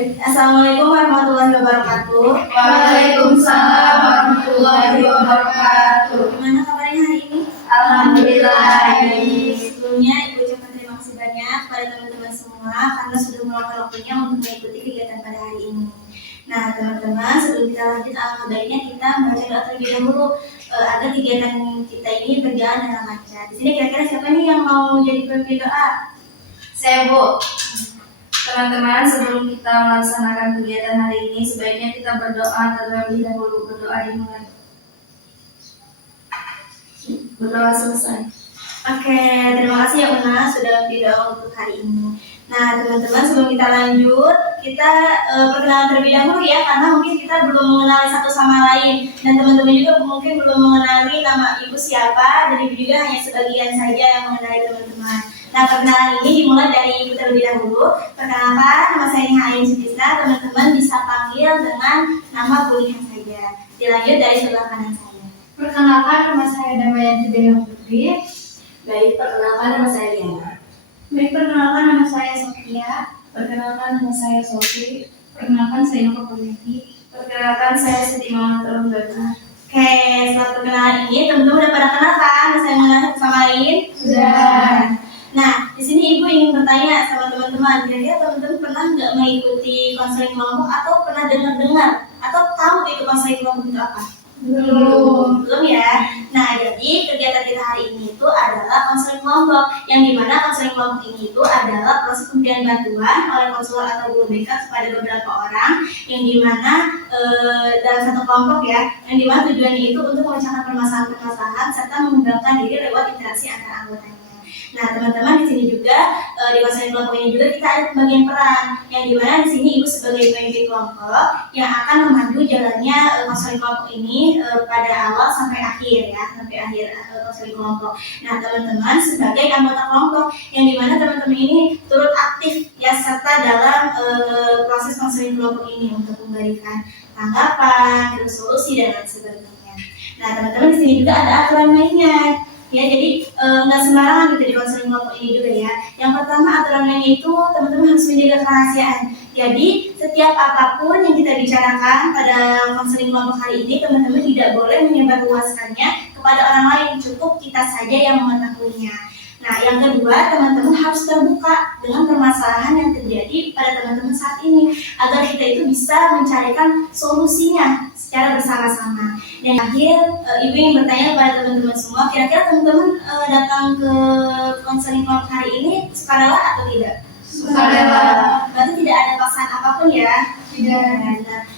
Assalamualaikum warahmatullahi wabarakatuh. Waalaikumsalam warahmatullahi wabarakatuh. Gimana kabarnya hari ini? Alhamdulillah. Sebelumnya Ibu ucapkan terima kasih banyak pada teman-teman semua karena sudah meluangkan waktunya untuk mengikuti kegiatan pada hari ini. Nah teman-teman, sebelum kita lanjut alangkah baiknya kita membaca doa terlebih dahulu agar kegiatan kita ini berjalan dengan lancar. Di sini kira-kira siapa nih yang mau jadi pemimpin doa? Saya, Bu. Teman-teman, sebelum kita melaksanakan kegiatan hari ini, sebaiknya kita berdoa terlebih dahulu. Berdoa dimulai. Berdoa selesai. Oke, terima kasih ya Una sudah berdoa untuk hari ini. Nah teman-teman, sebelum kita lanjut, kita perkenalan terlebih dahulu ya, karena mungkin kita belum mengenali satu sama lain dan teman-teman juga mungkin belum mengenali nama ibu siapa, dan ibu juga hanya sebagian saja yang mengenali teman-teman. Nah perkenalan ini dimulai dari ibu terlebih dahulu. Perkenalkan, nama saya Niha Ayu Sutisna, teman-teman bisa panggil dengan nama Bu Niha saja. Dilanjut dari sebelah kanan saya. Perkenalkan, nama saya Damayanti Dewa Putri. Baik, perkenalkan nama saya Yana. Baik, perkenalkan nama saya Sofia. Perkenalkan, nama saya Sofi. Perkenalkan saya Nova Purniti. Perkenalkan, saya Siti Maulana Benar. Oke, setelah perkenalan ini teman-teman udah pada kenal kan? Saya mengenal satu sama lain? Sudah. Nah, di sini ibu ingin bertanya sama teman-teman, kira-kira teman-teman pernah nggak mengikuti konseling kelompok atau pernah dengar-dengar atau tahu itu konseling kelompok itu apa? Belum ya. Nah, jadi kegiatan kita hari ini itu adalah konseling kelompok, yang dimana konseling kelompok ini itu adalah proses pemberian bantuan oleh konselor atau guru BK kepada beberapa orang, yang dimana dalam satu kelompok ya, yang dimana tujuannya itu untuk memecahkan permasalahan-permasalahan serta mengembangkan diri lewat interaksi antar anggotanya. Nah teman-teman, di sini juga di konseling kelompok ini juga kita ada pembagian peran, yang dimana di sini ibu sebagai pemimpin kelompok yang akan memandu jalannya konseling kelompok ini pada awal sampai akhir ya, sampai akhir konseling kelompok. Nah teman-teman sebagai anggota kelompok yang dimana teman-teman ini turut aktif ya serta dalam proses konseling kelompok ini untuk memberikan tanggapan, solusi dan lain sebagainya. Nah teman-teman, di sini juga ada aturan mainnya. Ya, jadi nggak sembarangan gitu di konseling kelompok ini juga ya. Yang pertama, aturan mainnya itu teman-teman harus menjaga kerahasiaan. Jadi setiap apapun yang kita bicarakan pada konseling kelompok hari ini, teman-teman tidak boleh menyebarluaskannya kepada orang lain. Cukup kita saja yang mengetahuinya. Nah, yang kedua, teman-teman harus terbuka dengan permasalahan yang terjadi pada teman-teman saat ini, agar kita itu bisa mencarikan solusinya secara bersama-sama. Dan akhir, ibu ingin bertanya kepada teman-teman semua, kira-kira teman-teman datang ke konseling kelompok hari ini sukarela atau tidak? Sukarela. Berarti tidak ada paksaan apapun ya? Tidak. Nah,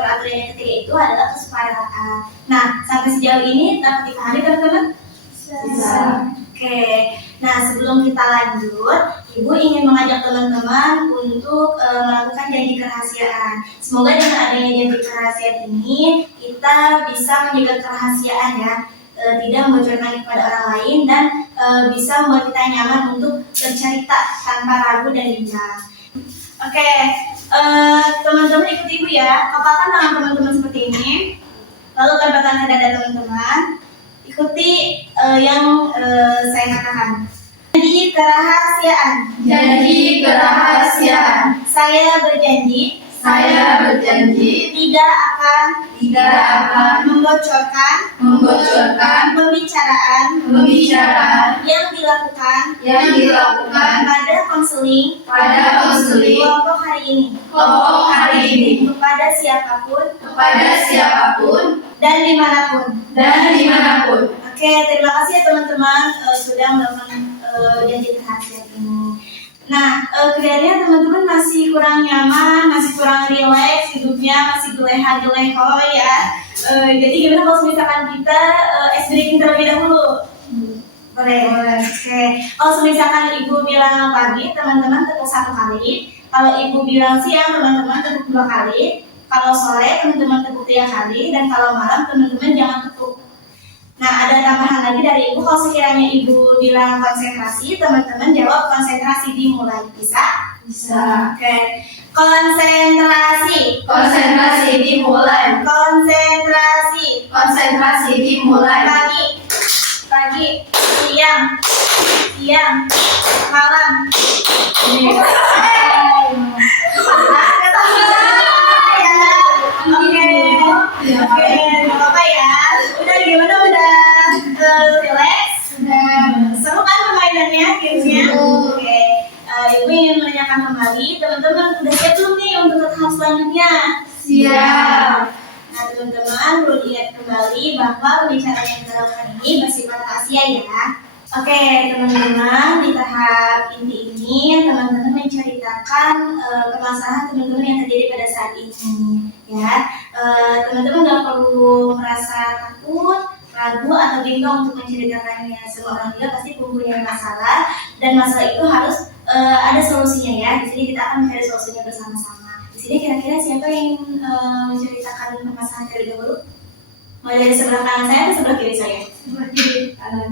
peraturan yang ketiga itu adalah kesukarelaan. Nah, sampai sejauh ini dapat dipahami teman-teman? Bisa. Oke, nah sebelum kita lanjut, Ibu ingin mengajak teman-teman untuk melakukan janji kerahasiaan. Semoga dengan adanya janji kerahasiaan ini, kita bisa menjaga kerahasiaan ya, tidak membocorkan kepada orang lain dan bisa membuat kita nyaman untuk bercerita tanpa ragu dan bimbang. Oke, teman-teman ikut Ibu ya, paparkan tangan teman-teman seperti ini, lalu tempatkan dada teman-teman. Ikuti yang saya katakan. Janji kerahasiaan. Janji kerahasiaan. Saya berjanji. Saya berjanji Tidak akan membocorkan pembicaraan yang dilakukan pada konseling kelompok hari ini kepada siapapun dan dimanapun. Oke, terima kasih ya teman-teman sudah melakukan janji kerahasiaan ini. Nah, kelihatannya teman-teman masih kurang nyaman, masih kurang rileks hidupnya, masih geleha-geleho ya. Jadi gimana kalau misalkan kita ice breaking terlebih dahulu? Boleh. Oke. Kalau misalkan ibu bilang pagi, teman-teman tepuk 1 kali. Kalau ibu bilang siang, teman-teman tepuk 2 kali. Kalau sore, teman-teman tepuk 3 kali. Dan kalau malam, teman-teman jangan tepuk. Nah, ada tambahan lagi dari ibu. Kalau sekiranya ibu bilang konsentrasi, teman-teman jawab konsentrasi dimulai. Bisa? Bisa. Oke. Konsentrasi dimulai. Konsentrasi dimulai. Pagi, siang, malam. Nah, udah siap belum nih untuk ke tahap selanjutnya? Siap. Nah, teman-teman perlu diingat kembali bahwa pembicaraan yang kita lakukan ini bersifat rahasia ya. Oke, teman-teman, di tahap inti ini teman-teman menceritakan permasalahan teman-teman yang terjadi pada saat ini ya. Teman-teman nggak perlu merasa takut, ragu atau bingung untuk menceritakannya. Semua orang juga pasti mempunyai masalah dan masalah itu harus ada solusinya ya. Di sini kita akan mencari solusinya bersama-sama. Di sini kira-kira siapa yang menceritakan permasalahan terlebih dahulu? Mulai dari sebelah kanan saya atau sebelah kiri saya? Sebelah kiri kanan.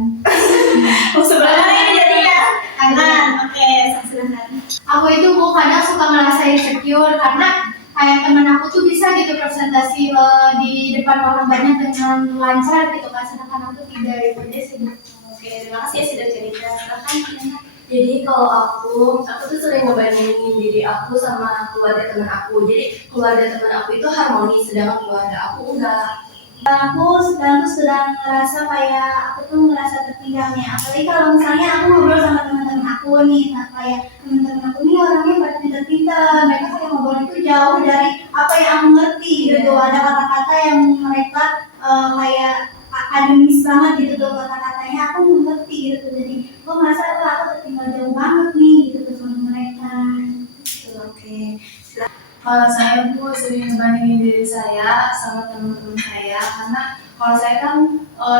Oh, sebelah kanan ini jadi ya? Kanan, oke, sebelah kanan. Aku itu kadang suka merasa insecure karena kayak temen aku tuh bisa gitu presentasi di depan orang banyak dengan lancar gitu kan, sedangkan aku tidak gitu aja sih. Oke, terima kasih ya sudah cerita. Silakan, Diana. Jadi kalau aku tuh sering ngebandingin diri aku sama keluarga teman aku. Jadi keluarga teman aku itu harmonis, sedangkan keluarga aku enggak. Aku sedang ngerasa kayak aku tuh ngerasa tertinggalnya. Apalagi kalau misalnya aku ngobrol sama teman-teman aku nih, nah kayak teman-teman aku nih orangnya pada pintar-pintar, mereka kayak ngobrol itu jauh dari apa yang aku ngerti gitu. Ada kata-kata yang mereka kayak akademis banget gitu tuh kata-katanya, aku nggak ngerti gitu. Jadi aku merasa aku tertinggal jauh banget nih gitu tuh sama mereka. Gitu, oke. Kalau saya Bu sering ngebandingin diri saya sama teman-teman saya karena kalau saya kan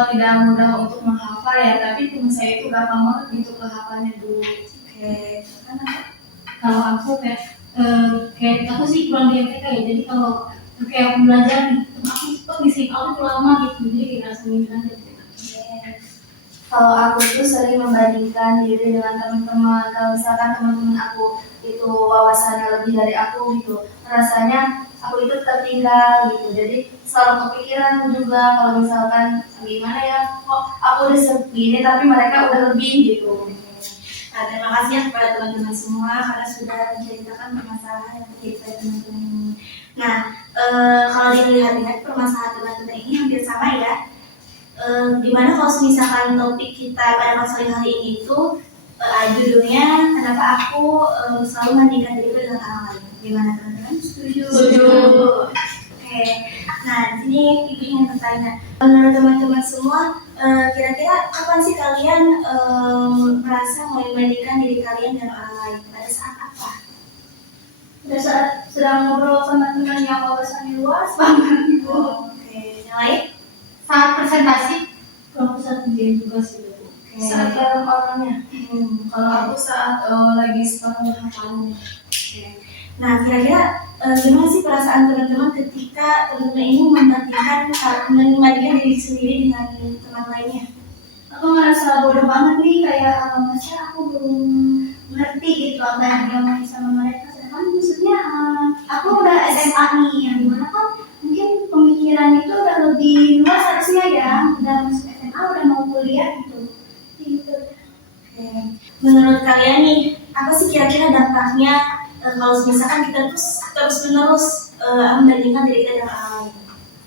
tidak mudah untuk menghafal ya, tapi teman saya itu gampang banget gitu kehafalnya dulu. Oke, Kalau aku kayak aku sih kurang dari mereka ya. Jadi kalau kayak aku belajar nih, aku kok ngisi aku lama gitu, jadi kayak rasa minder aja. Kalau aku tuh sering membandingkan diri dengan teman-teman. Kalau misalkan teman-teman aku itu wawasannya lebih dari aku gitu, rasanya aku itu tertinggal gitu. Jadi selalu kepikiran juga kalau misalkan gimana ya, kok aku udah segini tapi mereka udah lebih gitu. Nah, terima kasih ya kepada teman-teman semua karena sudah menceritakan permasalahan yang terjadi pada teman-teman ini. Nah, kalau dilihat-lihat permasalahan teman-teman ini hampir sama ya. Dimana kalau misalkan topik kita pada konseling hari ini itu judulnya kenapa aku selalu membandingkan diriku dengan orang lain. Gimana teman-teman? Setuju. Oke. Nah, di sini ibu ingin bertanya, menurut teman-teman semua, kira-kira kapan sih kalian merasa membandingkan diri kalian dengan orang lain? Pada saat apa? Pada saat sedang ngobrol sama teman yang wawasannya luas banget gitu. Oke. Yang lain? Saat presentasi, kalau saat ujian juga sih. Oke. Saat bareng orangnya. Kalau aku saat lagi sekolah hafalnya. Oke. Nah, kira-kira gimana sih perasaan teman-teman ketika teman-teman ini membandingkan diri sendiri dengan teman lainnya? Aku ngerasa bodoh banget nih, kayak masa aku belum ngerti gitu apa yang diomongin sama mereka. Sedangkan maksudnya aku udah SMA nih, yang dimana kan mungkin pemikiran itu udah lebih luas harusnya ya, udah masuk SMA, udah mau kuliah gitu. Oke. Menurut kalian nih, apa sih kira-kira dampaknya kalau misalkan kita terus-menerus membandingkan diri kita dengan orang lain?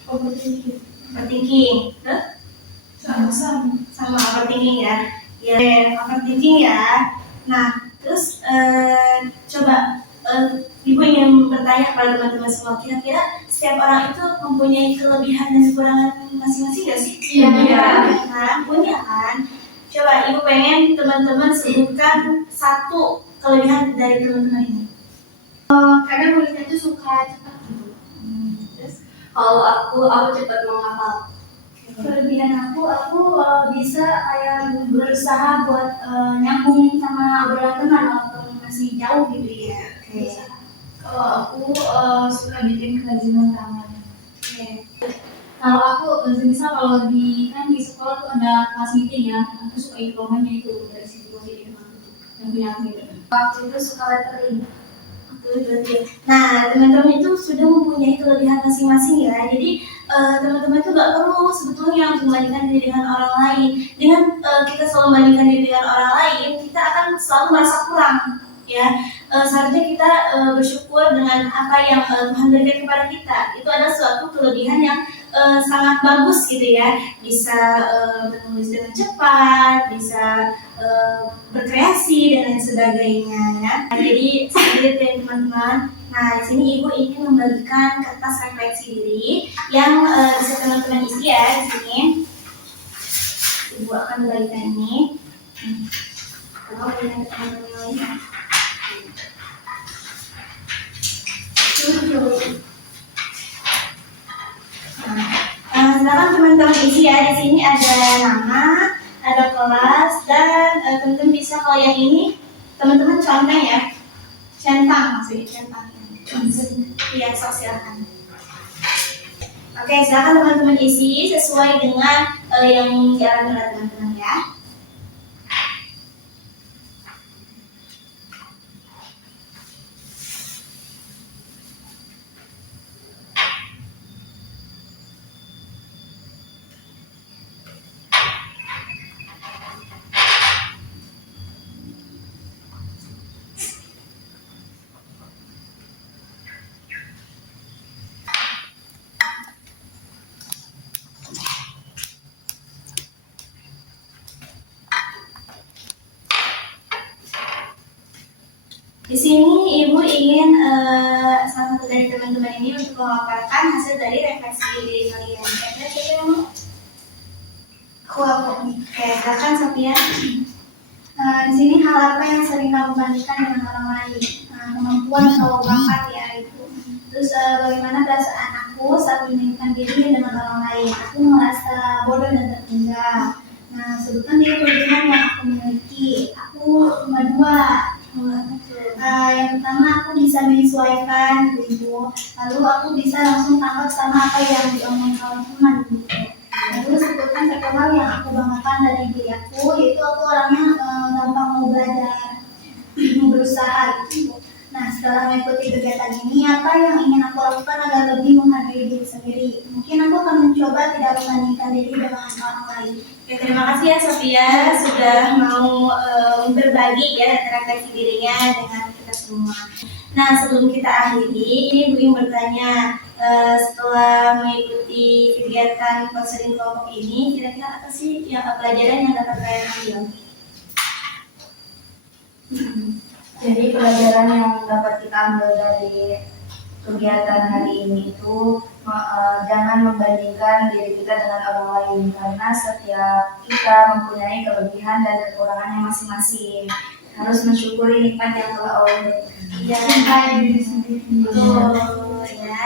Overthinking. Sama overthinking ya. Ya, overthinking ya. Nah, terus coba ibu ingin bertanya kepada teman-teman semua, kira-kira setiap orang itu mempunyai kelebihan dan kekurangan masing-masing gak sih? Iya. Kan? Punya kan? Coba ibu pengen teman-teman sebutkan satu kelebihan dari teman-teman ini. Kadang nulisnya tuh suka cepat gitu. Terus kalau aku cepat menghafal. Kelebihan aku bisa kayak berusaha buat nyambung sama obrolan teman walaupun masih jauh gitu ya. Oke. Kalau aku suka bikin kerajinan tangan. Oke. Kalau aku misal kalau di sekolah tuh ada kelas meeting ya, aku suka ikut lomanya itu dari situasi itu yang punya aku gitu. Waktu itu suka lettering. Nah, teman-teman itu sudah mempunyai kelebihan masing-masing ya. Jadi teman-teman itu nggak perlu sebetulnya untuk membandingkan diri dengan orang lain. Dengan kita selalu membandingkan diri dengan orang lain, kita akan selalu merasa kurang. Ya, seharusnya kita bersyukur dengan apa yang Tuhan berikan kepada kita. Itu adalah suatu kelebihan yang sangat bagus gitu ya, bisa menulis dengan cepat, bisa berkreasi dan lain sebagainya ya. Nah, jadi seperti itu ya teman-teman. Nah, di sini ibu ingin membagikan kertas refleksi diri yang bisa teman-teman isi ya di sini. Ibu akan membagikan ini. Kalau berikan ke teman-teman yang lain. Silakan teman-teman isi ya. Di sini ada nama, ada kelas, dan teman-teman bisa kalau yang ini teman-teman contoh ya, centang maksudnya centang. Iya, silakan. Oke, silakan teman-teman isi sesuai dengan yang dialami oleh teman-teman ya. Di sini ibu ingin salah satu dari teman-teman ini untuk memaparkan hasil dari refleksi diri kalian. Kira-kira siapa yang mau? Aku nih. Oke, silakan Sophia. Di sini hal apa yang sering kamu bandingkan dengan orang lain? Kemampuan atau bakat ya itu. Terus bagaimana perasaan aku saat membandingkan diri dengan orang lain? Aku merasa bodoh dan tertinggal. Nah, sebutkan dia kelebihan yang aku miliki. Aku cuma dua. Yang pertama aku bisa menyesuaikan ibu. Lalu aku bisa langsung tangkap sama apa yang diomongin teman-teman gitu. Lalu sebutkan satu hal yang aku banggakan dari diri aku, yaitu aku orangnya gampang mau belajar, berusaha gitu. Nah, setelah mengikuti kegiatan ini, apa yang ingin aku lakukan agar lebih menghargai diri sendiri? Mungkin aku akan mencoba tidak membandingkan diri dengan orang lain. Oke, terima kasih ya Sophia sudah mau berbagi ya refleksi dirinya dengan kita semua. Nah, sebelum kita akhiri, ini Bu ingin bertanya, setelah mengikuti kegiatan konseling kelompok ini, kira-kira apa sih yang pelajaran yang dapat kalian ambil? Jadi pelajaran yang dapat kita ambil dari kegiatan hari ini itu jangan membandingkan diri kita dengan orang lain, karena setiap kita mempunyai kelebihan dan kekurangannya masing-masing. Harus mensyukuri nikmat yang telah Allah berikan. Iya, Cintai diri sendiri. betul ya.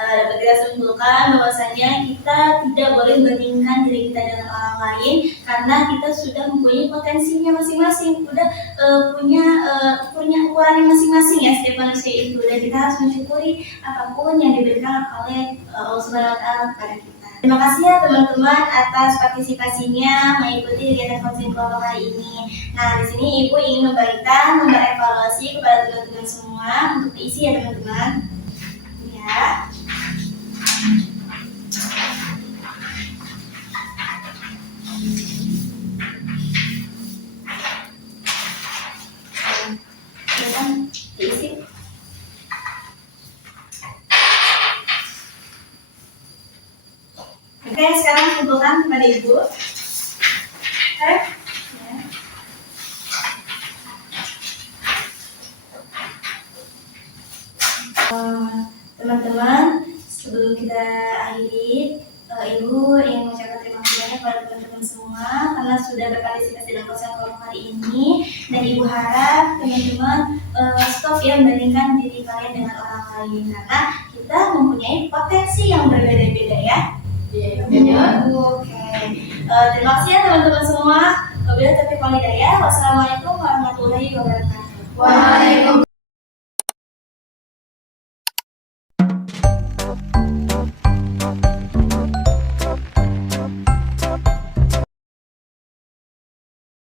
Dapat kita simpulkan bahwasanya kita tidak boleh membandingkan diri kita dengan orang lain karena kita sudah mempunyai potensinya masing-masing, udah punya ukurannya masing-masing ya setiap manusia itu, dan kita harus mensyukuri apapun yang diberikan oleh Allah Subhanahu wa Ta'ala kepada kita. Terima kasih ya teman-teman atas partisipasinya mengikuti kegiatan konseling kelompok hari ini. Nah, di sini Ibu ingin memberikan nomor evaluasi kepada teman-teman semua untuk diisi ya teman-teman. Ya. Silakan diisi. Oke, sekarang kumpulkan kepada Ibu. Oke. Ya. Teman-teman, sebelum kita akhiri, Ibu ingin mengucapkan terima kasih banyak kepada teman-teman semua karena sudah berpartisipasi dalam konseling kelompok hari ini, dan Ibu harap teman-teman stop ya membandingkan diri kalian dengan orang lain karena kita mempunyai potensi yang berbeda-beda ya. Oke. Terima kasih ya teman-teman semua. Wabillahi taufiq wal hidayah. Wassalamualaikum warahmatullahi wabarakatuh. Waalaikumsalam.